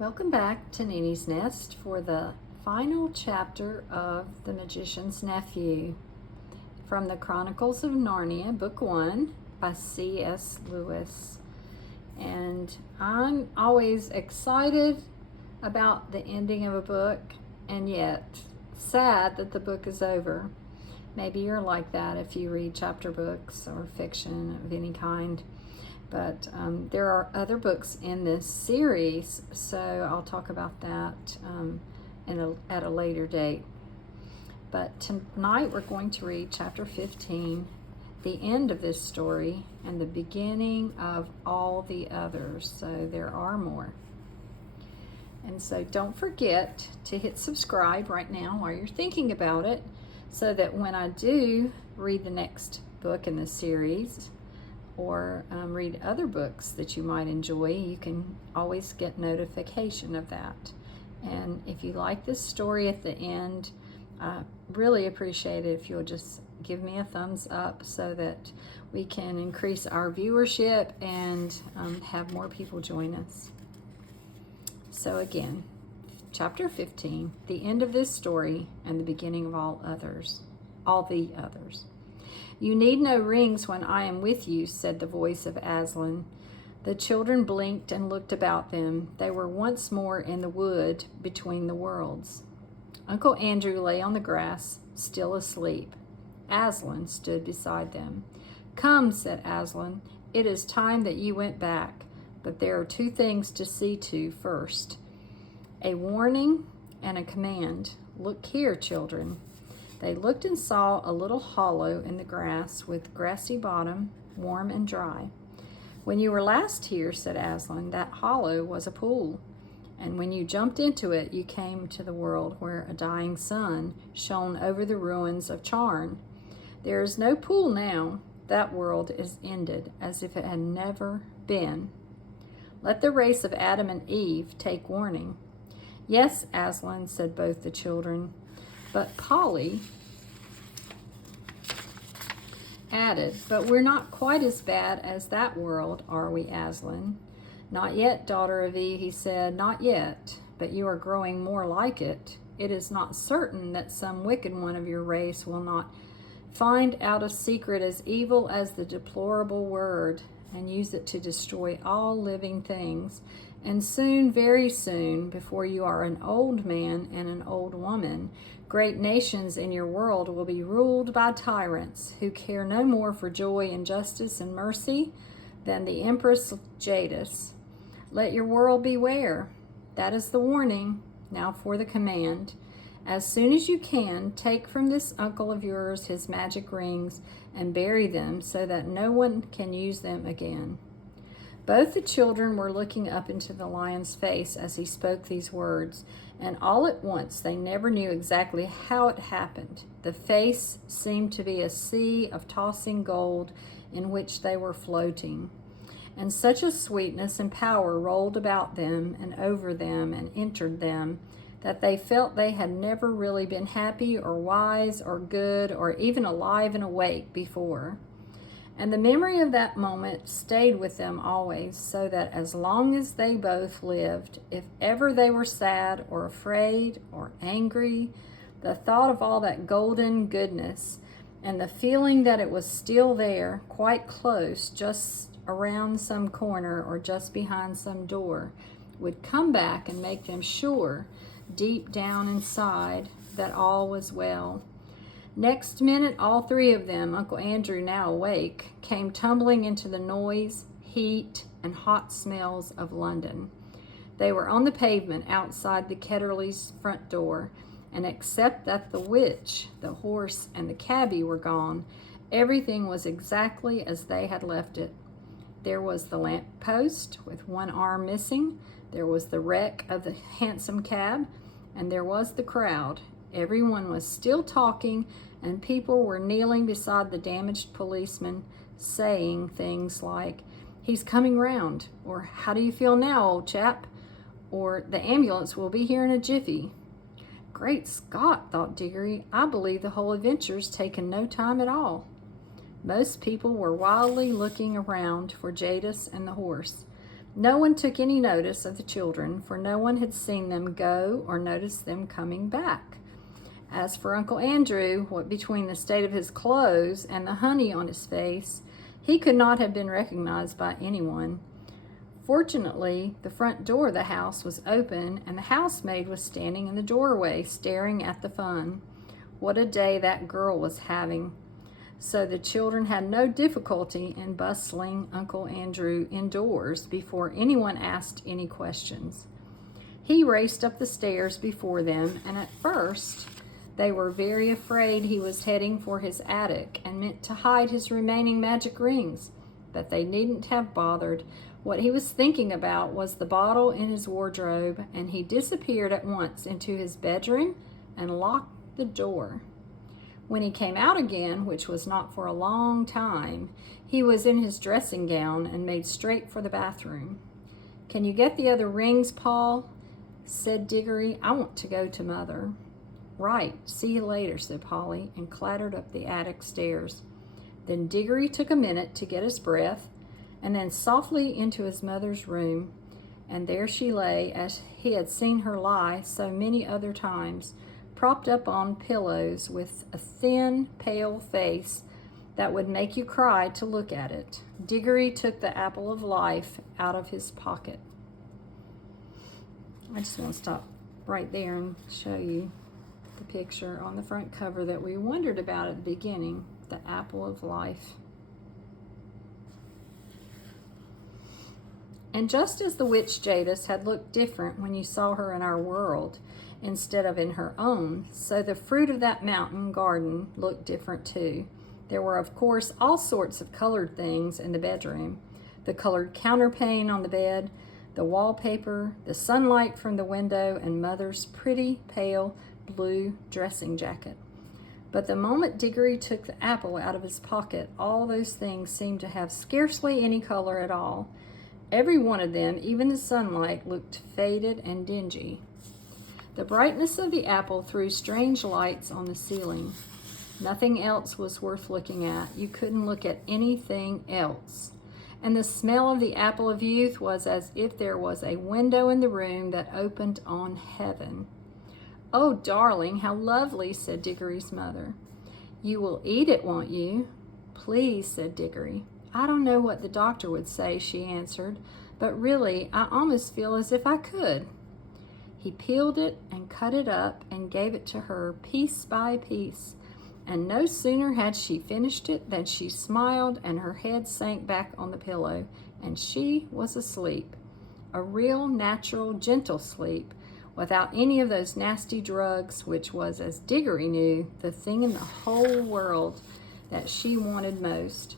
Welcome back to Nini's Nest for the final chapter of The Magician's Nephew from the Chronicles of Narnia, Book 1 by C.S. Lewis. And I'm always excited about the ending of a book and yet sad that the book is over. Maybe you're like that if you read chapter books or fiction of any kind. But there are other books in this series, so I'll talk about that at a later date. But tonight we're going to read chapter 15, the end of this story, and the beginning of all the others. So there are more. And so don't forget to hit subscribe right now while you're thinking about it, so that when I do read the next book in the series, or read other books that you might enjoy, you can always get notification of that. And if you like this story at the end, I really appreciate it if you'll just give me a thumbs up so that we can increase our viewership and have more people join us. So again, chapter 15, the end of this story and the beginning of all the others. "You need no rings when I am with you," said the voice of Aslan. The children blinked and looked about them. They were once more in the wood between the worlds. Uncle Andrew lay on the grass, still asleep. Aslan stood beside them. "Come," said Aslan, "it is time that you went back, but there are two things to see to first. A warning and a command. Look here, children." They looked and saw a little hollow in the grass with grassy bottom, warm and dry. "When you were last here," said Aslan, "that hollow was a pool. And when you jumped into it, you came to the world where a dying sun shone over the ruins of Charn. There is no pool now. That world is ended, as if it had never been. Let the race of Adam and Eve take warning." "Yes, Aslan," said both the children. But Polly added, "But we're not quite as bad as that world, are we, Aslan?" "Not yet, daughter of Eve," he said, "not yet, but you are growing more like it. It is not certain that some wicked one of your race will not find out a secret as evil as the deplorable word and use it to destroy all living things. And soon, very soon, before you are an old man and an old woman, great nations in your world will be ruled by tyrants who care no more for joy and justice and mercy than the Empress Jadis. Let your world beware. That is the warning. Now for the command. As soon as you can, take from this uncle of yours his magic rings and bury them so that no one can use them again." Both the children were looking up into the lion's face as he spoke these words, and all at once they never knew exactly how it happened. The face seemed to be a sea of tossing gold in which they were floating, and such a sweetness and power rolled about them and over them and entered them that they felt they had never really been happy or wise or good or even alive and awake before. And the memory of that moment stayed with them always, so that as long as they both lived, if ever they were sad or afraid or angry, the thought of all that golden goodness and the feeling that it was still there, quite close, just around some corner or just behind some door, would come back and make them sure, deep down inside, that all was well. Next minute, all three of them, Uncle Andrew now awake, came tumbling into the noise, heat, and hot smells of London. They were on the pavement outside the Ketterleys' front door, and except that the witch, the horse, and the cabbie were gone, everything was exactly as they had left it. There was the lamp post with one arm missing, there was the wreck of the hansom cab, and there was the crowd. Everyone was still talking, and people were kneeling beside the damaged policeman, saying things like, "He's coming round," or "How do you feel now, old chap?" or "The ambulance will be here in a jiffy." "Great Scott," thought Diggory, "I believe the whole adventure's taken no time at all." Most people were wildly looking around for Jadis and the horse. No one took any notice of the children, for no one had seen them go or noticed them coming back. As for Uncle Andrew, what between the state of his clothes and the honey on his face, he could not have been recognized by anyone. Fortunately, the front door of the house was open, and the housemaid was standing in the doorway, staring at the fun. What a day that girl was having! So the children had no difficulty in bustling Uncle Andrew indoors before anyone asked any questions. He raced up the stairs before them, and at first they were very afraid he was heading for his attic and meant to hide his remaining magic rings, but they needn't have bothered. What he was thinking about was the bottle in his wardrobe, and he disappeared at once into his bedroom and locked the door. When he came out again, which was not for a long time, he was in his dressing gown and made straight for the bathroom. "Can you get the other rings, Paul?" said Diggory. "I want to go to Mother." "Right, see you later," said Polly, and clattered up the attic stairs. Then Diggory took a minute to get his breath, and then softly into his mother's room, and there she lay as he had seen her lie so many other times, propped up on pillows with a thin, pale face that would make you cry to look at it. Diggory took the apple of life out of his pocket. I just want to stop right there and show you the picture on the front cover that we wondered about at the beginning, the apple of life. And just as the witch Jadis had looked different when you saw her in our world instead of in her own, so the fruit of that mountain garden looked different too. There were, of course, all sorts of colored things in the bedroom. The colored counterpane on the bed, the wallpaper, the sunlight from the window, and Mother's pretty, pale blue dressing jacket. But the moment Diggory took the apple out of his pocket, all those things seemed to have scarcely any color at all. Every one of them, even the sunlight, looked faded and dingy. The brightness of the apple threw strange lights on the ceiling. Nothing else was worth looking at. You couldn't look at anything else. And the smell of the apple of youth was as if there was a window in the room that opened on heaven. "Oh, darling, how lovely," said Diggory's mother. "You will eat it, won't you?" "Please," said Diggory. "I don't know what the doctor would say," she answered, "but really, I almost feel as if I could." He peeled it and cut it up and gave it to her piece by piece. And no sooner had she finished it than she smiled and her head sank back on the pillow, and she was asleep. A real, natural, gentle sleep, without any of those nasty drugs, which was, as Diggory knew, the thing in the whole world that she wanted most.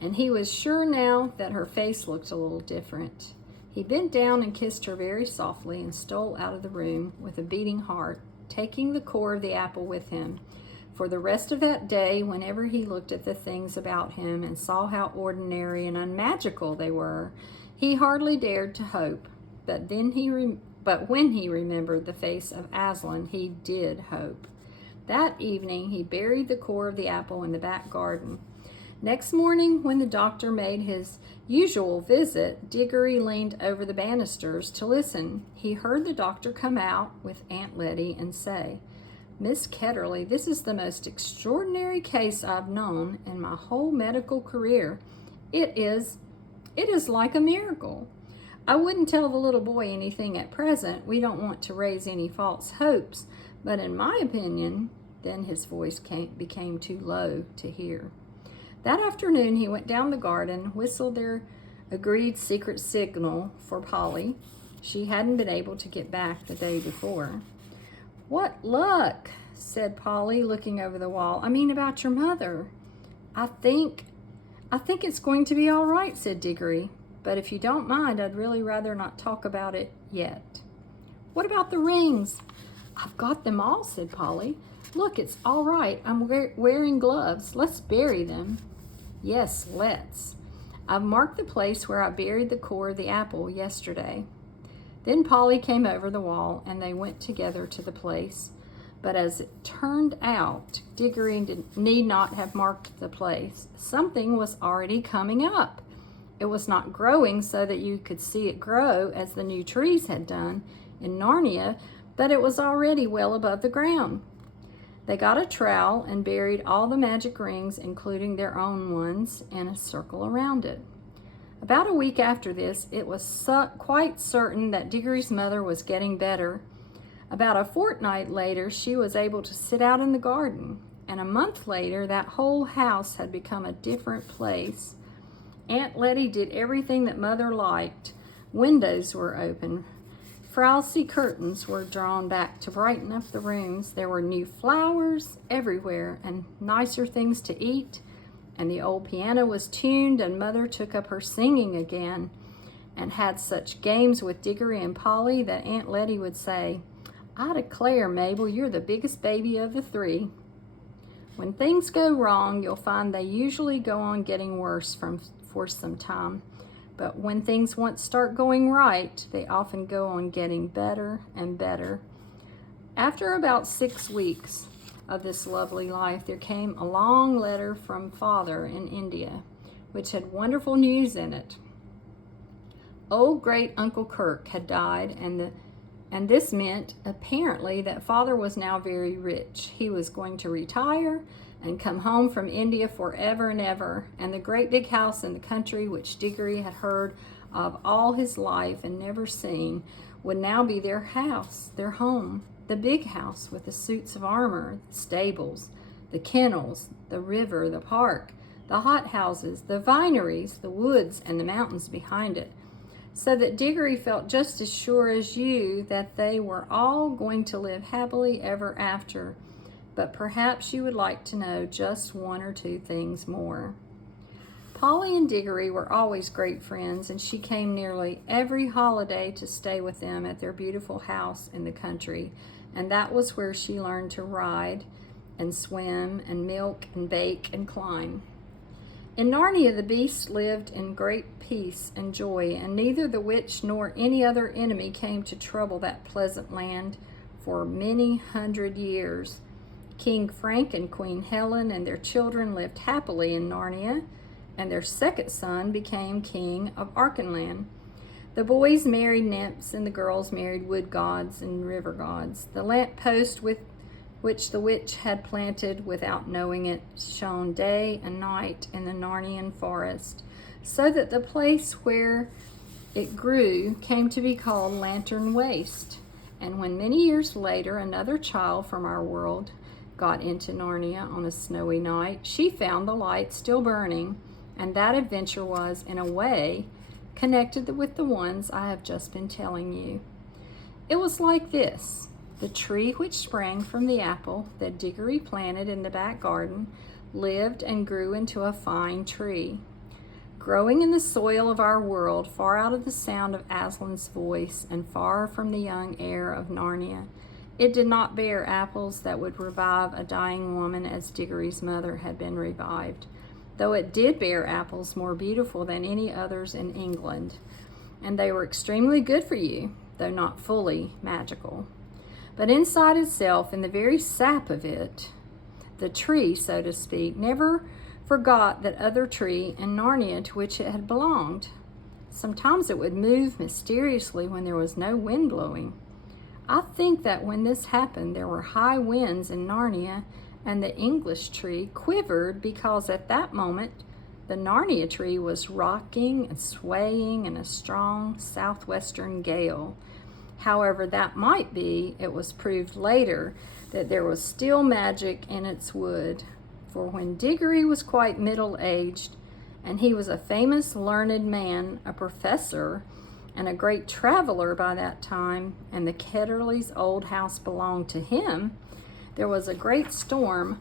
And he was sure now that her face looked a little different. He bent down and kissed her very softly and stole out of the room with a beating heart, taking the core of the apple with him. For the rest of that day, whenever he looked at the things about him and saw how ordinary and unmagical they were, he hardly dared to hope. But when he remembered the face of Aslan, he did hope. That evening, he buried the core of the apple in the back garden. Next morning, when the doctor made his usual visit, Diggory leaned over the banisters to listen. He heard the doctor come out with Aunt Letty and say, "Miss Ketterly, this is the most extraordinary case I've known in my whole medical career. It is like a miracle. I wouldn't tell the little boy anything at present. We don't want to raise any false hopes, but in my opinion," then his voice became too low to hear. That afternoon he went down the garden, whistled their agreed secret signal for Polly. She hadn't been able to get back the day before. "What luck," said Polly, looking over the wall. "I mean about your mother." I think it's going to be all right," said Diggory. "But if you don't mind, I'd really rather not talk about it yet." "What about the rings?" "I've got them all," said Polly. "Look, it's all right. I'm wearing gloves. Let's bury them." "Yes, let's. I've marked the place where I buried the core of the apple yesterday." Then Polly came over the wall, and they went together to the place. But as it turned out, Diggory need not have marked the place. Something was already coming up. It was not growing so that you could see it grow as the new trees had done in Narnia, but it was already well above the ground. They got a trowel and buried all the magic rings, including their own ones, in a circle around it. About a week after this, it was quite certain that Diggory's mother was getting better. About a fortnight later, she was able to sit out in the garden, and a month later, that whole house had become a different place. Aunt Letty did everything that Mother liked. Windows were open. Frowsy curtains were drawn back to brighten up the rooms. There were new flowers everywhere and nicer things to eat. And the old piano was tuned, and Mother took up her singing again and had such games with Diggory and Polly that Aunt Letty would say, "I declare, Mabel, you're the biggest baby of the three." When things go wrong, you'll find they usually go on getting worse for some time. But when things once start going right, they often go on getting better and better. After about 6 weeks of this lovely life, there came a long letter from Father in India, which had wonderful news in it. Old great Uncle Kirk had died, and this meant apparently that Father was now very rich. He was going to retire and come home from India forever and ever, and the great big house in the country, which Diggory had heard of all his life and never seen, would now be their house, their home, the big house with the suits of armor, the stables, the kennels, the river, the park, the hothouses, the vineries, the woods, and the mountains behind it. So that Diggory felt just as sure as you that they were all going to live happily ever after. But perhaps you would like to know just one or two things more. Polly and Diggory were always great friends, and she came nearly every holiday to stay with them at their beautiful house in the country, and that was where she learned to ride and swim and milk and bake and climb. In Narnia, the beasts lived in great peace and joy, and neither the witch nor any other enemy came to trouble that pleasant land for many 100 years. King Frank and Queen Helen and their children lived happily in Narnia, and their second son became king of Archenland. The boys married nymphs, and the girls married wood gods and river gods. The lamp post which the witch had planted without knowing it shone day and night in the Narnian forest, so that the place where it grew came to be called Lantern Waste. And when many years later another child from our world got into Narnia on a snowy night, she found the light still burning, and that adventure was, in a way, connected with the ones I have just been telling you. It was like this. The tree which sprang from the apple that Diggory planted in the back garden lived and grew into a fine tree. Growing in the soil of our world, far out of the sound of Aslan's voice and far from the young air of Narnia, it did not bear apples that would revive a dying woman as Diggory's mother had been revived, though it did bear apples more beautiful than any others in England, and they were extremely good for you, though not fully magical. But inside itself, in the very sap of it, the tree, so to speak, never forgot that other tree in Narnia to which it had belonged. Sometimes it would move mysteriously when there was no wind blowing. I think that when this happened, there were high winds in Narnia, and the English tree quivered because at that moment the Narnia tree was rocking and swaying in a strong southwestern gale. However that might be, it was proved later that there was still magic in its wood. For when Diggory was quite middle-aged, and he was a famous learned man, a professor, and a great traveler by that time, and the Ketterleys' old house belonged to him, there was a great storm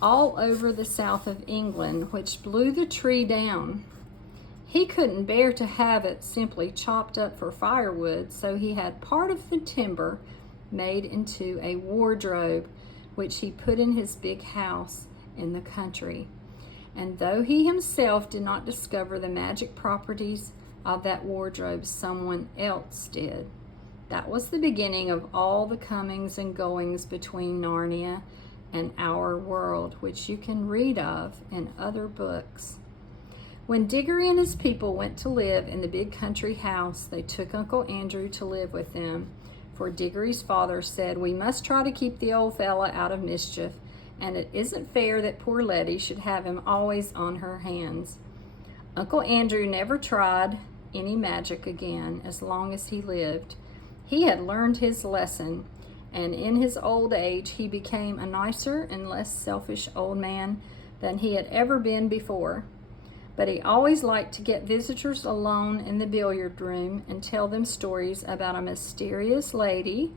all over the south of England, which blew the tree down. He couldn't bear to have it simply chopped up for firewood, so he had part of the timber made into a wardrobe, which he put in his big house in the country. And though he himself did not discover the magic properties of that wardrobe, someone else did. That was the beginning of all the comings and goings between Narnia and our world, which you can read of in other books. When Diggory and his people went to live in the big country house, they took Uncle Andrew to live with them. For Diggory's father said, "We must try to keep the old fella out of mischief, and it isn't fair that poor Letty should have him always on her hands." Uncle Andrew never tried any magic again as long as he lived. He had learned his lesson, and in his old age he became a nicer and less selfish old man than he had ever been before. But he always liked to get visitors alone in the billiard room and tell them stories about a mysterious lady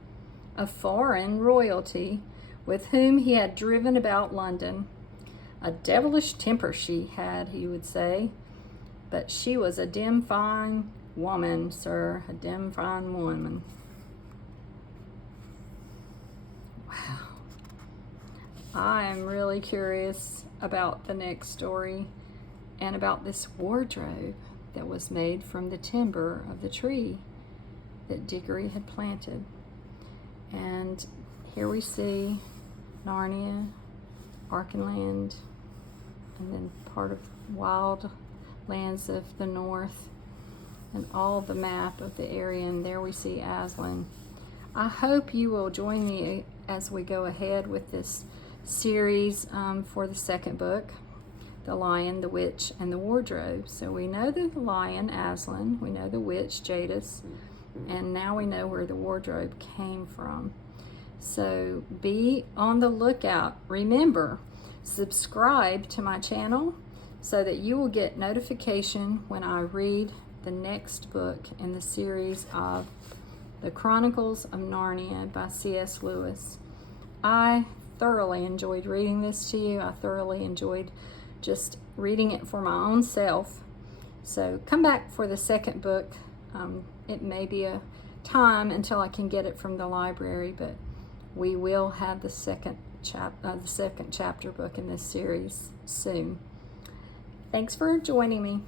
of foreign royalty with whom he had driven about London. A devilish temper she had, he would say, but she was a dim fine woman, sir, a dim fine woman. Wow. I am really curious about the next story and about this wardrobe that was made from the timber of the tree that Diggory had planted. And here we see Narnia, Arkenland, and then part of wild lands of the north, and all the map of the area, and there we see Aslan. I hope you will join me as we go ahead with this series for the second book, The Lion, the Witch, and the Wardrobe. So we know the lion, Aslan, we know the witch, Jadis, and now we know where the wardrobe came from. So be on the lookout. Remember, subscribe to my channel so that you will get notification when I read the next book in the series of The Chronicles of Narnia by C.S. Lewis. I thoroughly enjoyed reading this to you. I thoroughly enjoyed just reading it for my own self. So come back for the second book. It may be a time until I can get it from the library, but we will have the second chapter book in this series soon. Thanks for joining me.